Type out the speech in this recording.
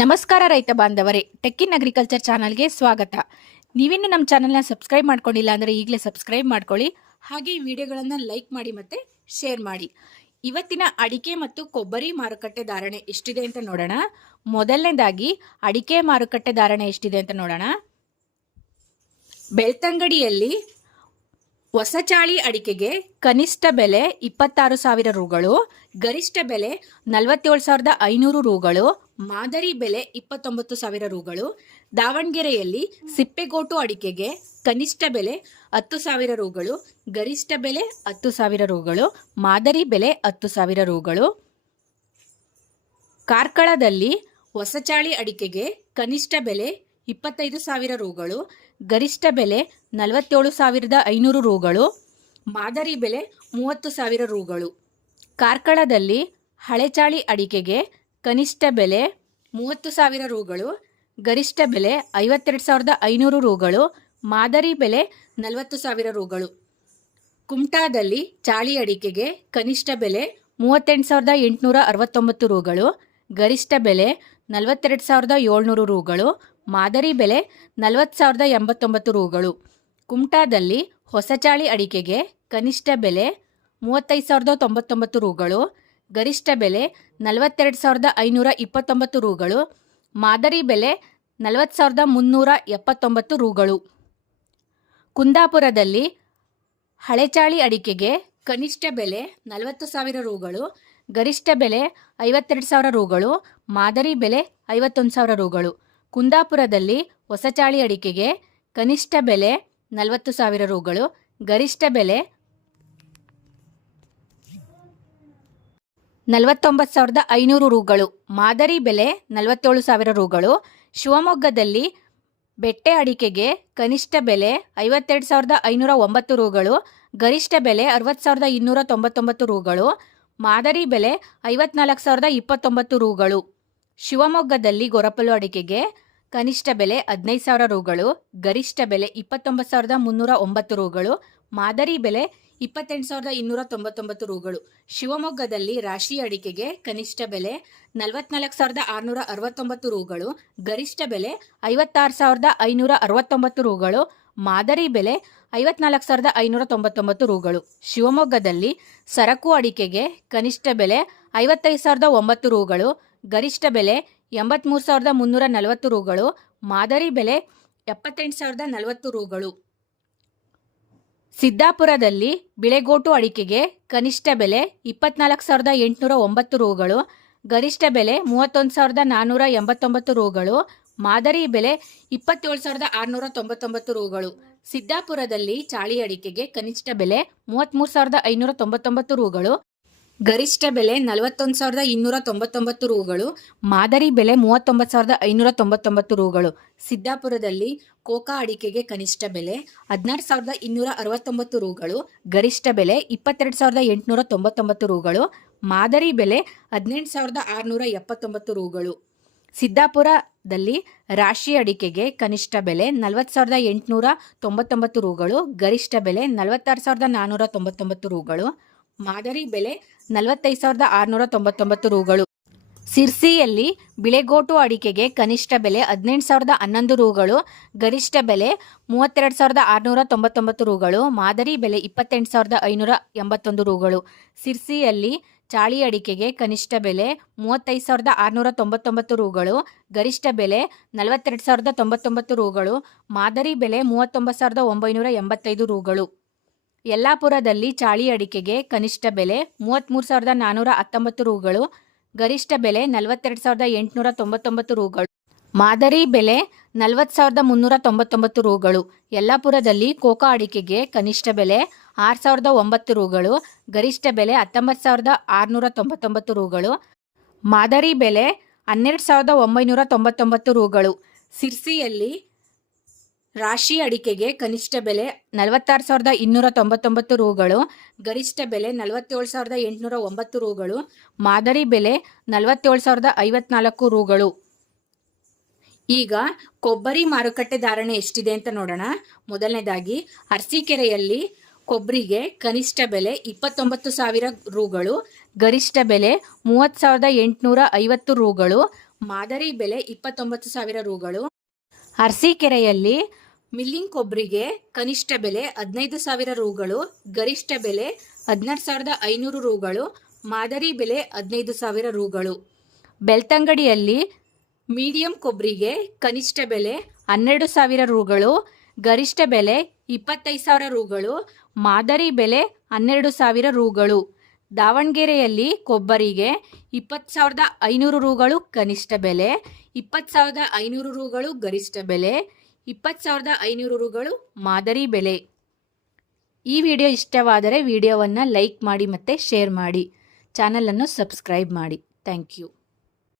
ನಮಸ್ಕಾರ ರೈತ ಬಾಂಧವರೇ, ಟೆಕ್ಕಿನ್ ಅಗ್ರಿಕಲ್ಚರ್ ಚಾನಲ್ಗೆ ಸ್ವಾಗತ. ನೀವಿನ್ನು ನಮ್ಮ ಚಾನಲ್ನ ಸಬ್ಸ್ಕ್ರೈಬ್ ಮಾಡ್ಕೊಂಡಿಲ್ಲ ಅಂದರೆ ಈಗಲೇ ಸಬ್ಸ್ಕ್ರೈಬ್ ಮಾಡ್ಕೊಳ್ಳಿ, ಹಾಗೆ ಈ ವಿಡಿಯೋಗಳನ್ನು ಲೈಕ್ ಮಾಡಿ ಮತ್ತು ಶೇರ್ ಮಾಡಿ. ಇವತ್ತಿನ ಅಡಿಕೆ ಮತ್ತು ಕೊಬ್ಬರಿ ಮಾರುಕಟ್ಟೆ ಧಾರಣೆ ಎಷ್ಟಿದೆ ಅಂತ ನೋಡೋಣ. ಮೊದಲನೇದಾಗಿ, ಅಡಿಕೆ ಮಾರುಕಟ್ಟೆ ಧಾರಣೆ ಎಷ್ಟಿದೆ ಅಂತ ನೋಡೋಣ. ಬೆಳ್ತಂಗಡಿಯಲ್ಲಿ ಹೊಸಚಾಳಿ ಅಡಿಕೆಗೆ ಕನಿಷ್ಠ ಬೆಲೆ ಇಪ್ಪತ್ತಾರು ಸಾವಿರ ರುಗಳು, ಗರಿಷ್ಠ ಬೆಲೆ ನಲವತ್ತೇಳು ಸಾವಿರದ ಐನೂರು ರುಗಳು, ಮಾದರಿ ಬೆಲೆ ಇಪ್ಪತ್ತೊಂಬತ್ತು ಸಾವಿರ ರುಗಳು. ದಾವಣಗೆರೆಯಲ್ಲಿ ಸಿಪ್ಪೆಗೋಟು ಅಡಿಕೆಗೆ ಕನಿಷ್ಠ ಬೆಲೆ ಹತ್ತು ಸಾವಿರ ರುಗಳು, ಗರಿಷ್ಠ ಬೆಲೆ ಹತ್ತು ಸಾವಿರ ರುಗಳು, ಮಾದರಿ ಬೆಲೆ ಹತ್ತು ಸಾವಿರ ರುಗಳು. ಕಾರ್ಕಳದಲ್ಲಿ ಹೊಸಚಾಳಿ ಅಡಿಕೆಗೆ ಕನಿಷ್ಠ ಬೆಲೆ ಇಪ್ಪತ್ತೈದು ಸಾವಿರ ರೂಗಳು, ಗರಿಷ್ಠ ಬೆಲೆ ನಲವತ್ತೇಳು ಸಾವಿರದ ಐನೂರು ರೂಗಳು, ಮಾದರಿ ಬೆಲೆ ಮೂವತ್ತು ಸಾವಿರ ರೂಗಳು. ಕಾರ್ಕಳದಲ್ಲಿ ಹಳೆಚಾಳಿ ಅಡಿಕೆಗೆ ಕನಿಷ್ಠ ಬೆಲೆ ಮೂವತ್ತು ಸಾವಿರ ರೂಗಳು, ಗರಿಷ್ಠ ಬೆಲೆ ಐವತ್ತೆರಡು ಸಾವಿರದ ಐನೂರು ರೂಗಳು, ಮಾದರಿ ಬೆಲೆ ನಲವತ್ತು ಸಾವಿರ ರೂಗಳು. ಕುಮಟಾದಲ್ಲಿ ಚಾಳಿ ಅಡಿಕೆಗೆ ಕನಿಷ್ಠ ಬೆಲೆ ಮೂವತ್ತೆಂಟು ಸಾವಿರದ ಎಂಟುನೂರ ಅರವತ್ತೊಂಬತ್ತು ರೂಗಳು, ಗರಿಷ್ಠ ಬೆಲೆ ನಲವತ್ತೆರಡು ಸಾವಿರದ ಏಳ್ನೂರು ರುಗಳು ಮಾದರಿ ಬೆಲೆ ನಲವತ್ತು ಸಾವಿರದ ಎಂಬತ್ತೊಂಬತ್ತು ರುಗಳು. ಕುಮಟಾದಲ್ಲಿ ಹೊಸಚಾಳಿ ಅಡಿಕೆಗೆ ಕನಿಷ್ಠ ಬೆಲೆ ಮೂವತ್ತೈದು ಸಾವಿರದ ತೊಂಬತ್ತೊಂಬತ್ತು ರೂಗಳು. ಗರಿಷ್ಠ ಬೆಲೆ ನಲವತ್ತೆರಡು ಸಾವಿರದ ಐನೂರ ಇಪ್ಪತ್ತೊಂಬತ್ತು ರೂಗಳು. ಮಾದರಿ ಬೆಲೆ ನಲವತ್ತು ಸಾವಿರದ ಮುನ್ನೂರ ಎಪ್ಪತ್ತೊಂಬತ್ತು ರೂಗಳು. ಕುಂದಾಪುರದಲ್ಲಿ ಹಳೆಚಾಳಿ ಅಡಿಕೆಗೆ ಕನಿಷ್ಠ ಬೆಲೆ ನಲವತ್ತು ಸಾವಿರ ರೂಗಳು. ಗರಿಷ್ಠ ಬೆಲೆ ಐವತ್ತೆರಡು ಸಾವಿರ ರೂಗಳು. ಮಾದರಿ ಬೆಲೆ ಐವತ್ತೊಂದು ಸಾವಿರ ರುಗಳು. ಕುಂದಾಪುರದಲ್ಲಿ ಹೊಸಚಾಳಿ ಅಡಿಕೆಗೆ ಕನಿಷ್ಠ ಬೆಲೆ ನಲವತ್ತು ಸಾವಿರ ರೂಗಳು, ಗರಿಷ್ಠ ಬೆಲೆ ನಲವತ್ತೊಂಬತ್ತು ಸಾವಿರದ ಐನೂರು ರೂಗಳು, ಮಾದರಿ ಬೆಲೆ ನಲವತ್ತೇಳು ಸಾವಿರ ರೂಗಳು, ಶಿವಮೊಗ್ಗದಲ್ಲಿ ಬೆಟ್ಟೆ ಅಡಿಕೆಗೆ ಕನಿಷ್ಠ ಬೆಲೆ ಐವತ್ತೆರಡು ಸಾವಿರದ ಐನೂರ ಒಂಬತ್ತು ರೂಗಳು, ಗರಿಷ್ಠ ಬೆಲೆ ಅರವತ್ತು ಸಾವಿರದ ಇನ್ನೂರ ತೊಂಬತ್ತೊಂಬತ್ತು ರೂಗಳು, ಮಾದರಿ ಬೆಲೆ ಐವತ್ನಾಲ್ಕು ಸಾವಿರದ ಇಪ್ಪತ್ತೊಂಬತ್ತು ರೂಗಳು. ಶಿವಮೊಗ್ಗದಲ್ಲಿ ಗೊರಪಲು ಅಡಿಕೆಗೆ ಕನಿಷ್ಠ ಬೆಲೆ ಹದಿನೈದು ಸಾವಿರ ರೂಗಳು, ಗರಿಷ್ಠ ಬೆಲೆ ಇಪ್ಪತ್ತೊಂಬತ್ತು ಸಾವಿರದ ಮುನ್ನೂರ ಒಂಬತ್ತು ರೂಗಳು, ಮಾದರಿ ಬೆಲೆ ಇಪ್ಪತ್ತೆಂಟು ಸಾವಿರದ ಇನ್ನೂರ ತೊಂಬತ್ತೊಂಬತ್ತು ರೂಗಳು. ಶಿವಮೊಗ್ಗದಲ್ಲಿ ರಾಶಿ ಅಡಿಕೆಗೆ ಕನಿಷ್ಠ ಬೆಲೆ ನಲವತ್ನಾಲ್ಕು ಸಾವಿರದ ಆರುನೂರ ಅರವತ್ತೊಂಬತ್ತು ರೂಗಳು, ಗರಿಷ್ಠ ಬೆಲೆ ಐವತ್ತಾರು ಸಾವಿರದ ಐನೂರ ಅರವತ್ತೊಂಬತ್ತು ರೂಗಳು, ಮಾದರಿ ಬೆಲೆ ಐವತ್ನಾಲ್ಕು ಸಾವಿರದ ಐನೂರ ತೊಂಬತ್ತೊಂಬತ್ತು ರೂಗಳು. ಶಿವಮೊಗ್ಗದಲ್ಲಿ ಸರಕು ಅಡಿಕೆಗೆ ಕನಿಷ್ಠ ಬೆಲೆ ಐವತ್ತೈದು ಸಾವಿರದ ಒಂಬತ್ತು ರೂಗಳು, ಗರಿಷ್ಠ ಬೆಲೆ ಎಂಬತ್ಮೂರು ಸಾವಿರದ ಮುನ್ನೂರ ನಲವತ್ತು ರೂಗಳು, ಮಾದರಿ ಬೆಲೆ ಎಪ್ಪತ್ತೆಂಟು ಸಾವಿರದ ನಲವತ್ತು ರೂಗಳು. ಸಿದ್ದಾಪುರದಲ್ಲಿ ಬಿಳೆಗೋಟು ಅಡಿಕೆಗೆ ಕನಿಷ್ಠ ಬೆಲೆ ಇಪ್ಪತ್ನಾಲ್ಕು ಸಾವಿರದ ಎಂಟುನೂರ ಒಂಬತ್ತು ರೂಗಳು, ಗರಿಷ್ಠ ಬೆಲೆ ಮೂವತ್ತೊಂದು ಸಾವಿರದ ನಾನ್ನೂರ ಎಂಬತ್ತೊಂಬತ್ತು ರೂಗಳು, ಮಾದರಿ ಬೆಲೆ ಇಪ್ಪತ್ತೇಳು ಸಾವಿರದ ಆರುನೂರ ತೊಂಬತ್ತೊಂಬತ್ತು ರೂಗಳು. ಸಿದ್ದಾಪುರದಲ್ಲಿ ಚಾಳಿ ಅಡಿಕೆಗೆ ಕನಿಷ್ಠ ಬೆಲೆ ಮೂವತ್ತ್ಮೂರು ಸಾವಿರದ ಐನೂರ ತೊಂಬತ್ತೊಂಬತ್ತು ರುಗಳು ಗರಿಷ್ಠ ಬೆಲೆ ನಲವತ್ತೊಂದು ಸಾವಿರದ ಇನ್ನೂರ ತೊಂಬತ್ತೊಂಬತ್ತು ರೂಗಳು, ಮಾದರಿ ಬೆಲೆ ಮೂವತ್ತೊಂಬತ್ತು ಸಾವಿರದ ಐನೂರ ತೊಂಬತ್ತೊಂಬತ್ತು ರೂಗಳು. ಸಿದ್ದಾಪುರದಲ್ಲಿ ಕೋಕಾ ಅಡಿಕೆಗೆ ಕನಿಷ್ಠ ಬೆಲೆ ಹದಿನಾರು ಸಾವಿರದ ಇನ್ನೂರ ಅರವತ್ತೊಂಬತ್ತು ರೂಗಳು, ಗರಿಷ್ಠ ಬೆಲೆ ಇಪ್ಪತ್ತೆರಡು ಸಾವಿರದ ಎಂಟುನೂರ ತೊಂಬತ್ತೊಂಬತ್ತು ರೂಗಳು, ಮಾದರಿ ಬೆಲೆ ಹದಿನೆಂಟು ಸಾವಿರದ ಆರುನೂರ ಎಪ್ಪತ್ತೊಂಬತ್ತು ರೂಗಳು. ಸಿದ್ದಾಪುರದಲ್ಲಿ ರಾಶಿ ಅಡಿಕೆಗೆ ಕನಿಷ್ಠ ಬೆಲೆ ನಲವತ್ತು ಸಾವಿರದ ಎಂಟುನೂರ ತೊಂಬತ್ತೊಂಬತ್ತು ರೂಗಳು, ಗರಿಷ್ಠ ಬೆಲೆ ನಲವತ್ತಾರು ಸಾವಿರದ ನಾನ್ನೂರ ತೊಂಬತ್ತೊಂಬತ್ತು ರೂಗಳು, ಮಾದರಿ ಬೆಲೆ ನಲವತ್ತೈದು ಸಾವಿರದ ಆರುನೂರ ತೊಂಬತ್ತೊಂಬತ್ತು ರೂಗಳು. ಸಿರ್ಸಿಯಲ್ಲಿ ಬಿಳೆಗೋಟು ಅಡಿಕೆಗೆ ಕನಿಷ್ಠ ಬೆಲೆ ಹದಿನೆಂಟು ಸಾವಿರದ ಹನ್ನೊಂದು ರೂಗಳು, ಗರಿಷ್ಠ ಬೆಲೆ ಮೂವತ್ತೆರಡು ಸಾವಿರದ ಆರುನೂರ ತೊಂಬತ್ತೊಂಬತ್ತು ರೂಗಳು, ಮಾದರಿ ಬೆಲೆ ಇಪ್ಪತ್ತೆಂಟು ಸಾವಿರದ ಐನೂರ ಎಂಬತ್ತೊಂದು ರೂಗಳು. ಸಿರ್ಸಿಯಲ್ಲಿ ಚಾಳಿ ಅಡಿಕೆಗೆ ಕನಿಷ್ಠ ಬೆಲೆ ಮೂವತ್ತೈದು ಸಾವಿರದ ಆರುನೂರ ತೊಂಬತ್ತೊಂಬತ್ತು ರೂಗಳು, ಗರಿಷ್ಠ ಬೆಲೆ ನಲವತ್ತೆರಡು ಸಾವಿರದ ತೊಂಬತ್ತೊಂಬತ್ತು ರೂಗಳು, ಮಾದರಿ ಬೆಲೆ ಮೂವತ್ತೊಂಬತ್ತು ಸಾವಿರದ ಒಂಬೈನೂರ ಎಂಬತ್ತೈದು ರುಗಳು. ಯಲ್ಲಾಪುರದಲ್ಲಿ ಚಾಳಿ ಅಡಿಕೆಗೆ ಕನಿಷ್ಠ ಬೆಲೆ ಮೂವತ್ತ್ಮೂರು ಸಾವಿರದ ನಾನ್ನೂರ ಹತ್ತೊಂಬತ್ತು ರೂಗಳು, ಗರಿಷ್ಠ ಬೆಲೆ ನಲವತ್ತೆರಡು ಸಾವಿರದ ಎಂಟುನೂರ ತೊಂಬತ್ತೊಂಬತ್ತು ರೂಗಳು. ಮಾದರಿ ಬೆಲೆ ನಲವತ್ತು ಸಾವಿರದ ಮುನ್ನೂರ ತೊಂಬತ್ತೊಂಬತ್ತು ರೂಗಳು. ಯಲ್ಲಾಪುರದಲ್ಲಿ ಕೋಕಾ ಅಡಿಕೆಗೆ ಕನಿಷ್ಠ ಬೆಲೆ ಆರು ಸಾವಿರದ ಒಂಬತ್ತು ರೂಗಳು, ಗರಿಷ್ಠ ಬೆಲೆ ಹತ್ತೊಂಬತ್ತು ಸಾವಿರದ ಆರುನೂರ ತೊಂಬತ್ತೊಂಬತ್ತು ರೂಗಳು. ಮಾದರಿ ಬೆಲೆ ಹನ್ನೆರಡು ಸಾವಿರದ ಒಂಬೈನೂರ ತೊಂಬತ್ತೊಂಬತ್ತು ರೂಗಳು. ಸಿರ್ಸಿಯಲ್ಲಿ ರಾಶಿ ಅಡಿಕೆಗೆ ಕನಿಷ್ಠ ಬೆಲೆ ನಲವತ್ತಾರು ಸಾವಿರದ ಇನ್ನೂರ ತೊಂಬತ್ತೊಂಬತ್ತು ರೂಗಳು, ಗರಿಷ್ಠ ಬೆಲೆ ನಲವತ್ತೇಳು ಸಾವಿರದ ಎಂಟುನೂರ ಒಂಬತ್ತು ರೂಗಳು, ಮಾದರಿ ಬೆಲೆ ನಲವತ್ತೇಳು ಸಾವಿರದ ಐವತ್ನಾಲ್ಕು ರೂಗಳು. ಈಗ ಕೊಬ್ಬರಿ ಮಾರುಕಟ್ಟೆ ಧಾರಣೆ ಎಷ್ಟಿದೆ ಅಂತ ನೋಡೋಣ. ಮೊದಲನೇದಾಗಿ, ಅರಸೀಕೆರೆಯಲ್ಲಿ ಕೊಬ್ಬರಿಗೆ ಕನಿಷ್ಠ ಬೆಲೆ ಇಪ್ಪತ್ತೊಂಬತ್ತು ಸಾವಿರ ರೂಗಳು, ಗರಿಷ್ಠ ಬೆಲೆ ಮೂವತ್ತು ಸಾವಿರದ ಎಂಟುನೂರ ಐವತ್ತು ರೂಗಳು, ಮಾದರಿ ಬೆಲೆ ಇಪ್ಪತ್ತೊಂಬತ್ತು ಸಾವಿರ ರೂಗಳು. ಅರಸೀಕೆರೆಯಲ್ಲಿ ಮಿಲ್ಲಿಂಗ್ ಕೊಬ್ಬರಿಗೆ ಕನಿಷ್ಠ ಬೆಲೆ ಹದಿನೈದು ಸಾವಿರ ರೂಗಳು, ಗರಿಷ್ಠ ಬೆಲೆ ಹದಿನಾರು ಸಾವಿರದ ಐನೂರು ರೂಗಳು, ಮಾದರಿ ಬೆಲೆ ಹದಿನೈದು ಸಾವಿರ ರೂಗಳು. ಬೆಳ್ತಂಗಡಿಯಲ್ಲಿ ಮೀಡಿಯಂ ಕೊಬ್ಬರಿಗೆ ಕನಿಷ್ಠ ಬೆಲೆ ಹನ್ನೆರಡು ಸಾವಿರ ರೂಗಳು, ಗರಿಷ್ಠ ಬೆಲೆ ಇಪ್ಪತ್ತೈದು ಸಾವಿರ ರೂಗಳು, ಮಾದರಿ ಬೆಲೆ ಹನ್ನೆರಡು ಸಾವಿರ ರೂಗಳು. ದಾವಣಗೆರೆಯಲ್ಲಿ ಕೊಬ್ಬರಿಗೆ ಇಪ್ಪತ್ತು ಸಾವಿರದ ಐನೂರು ರೂಗಳು ಕನಿಷ್ಠ ಬೆಲೆ, ಇಪ್ಪತ್ತು ಸಾವಿರದ ಐನೂರು ರೂಗಳು ಗರಿಷ್ಠ ಬೆಲೆ ಇಪ್ಪತ್ತು ಸಾವಿರದ ಐನೂರು ರುಗಳು ಮಾದರಿ ಬೆಲೆ. ಈ ವಿಡಿಯೋ ಇಷ್ಟವಾದರೆ ವಿಡಿಯೋವನ್ನು ಲೈಕ್ ಮಾಡಿ ಮತ್ತು ಶೇರ್ ಮಾಡಿ. ಚಾನಲನ್ನು ಸಬ್ಸ್ಕ್ರೈಬ್ ಮಾಡಿ. Thank you.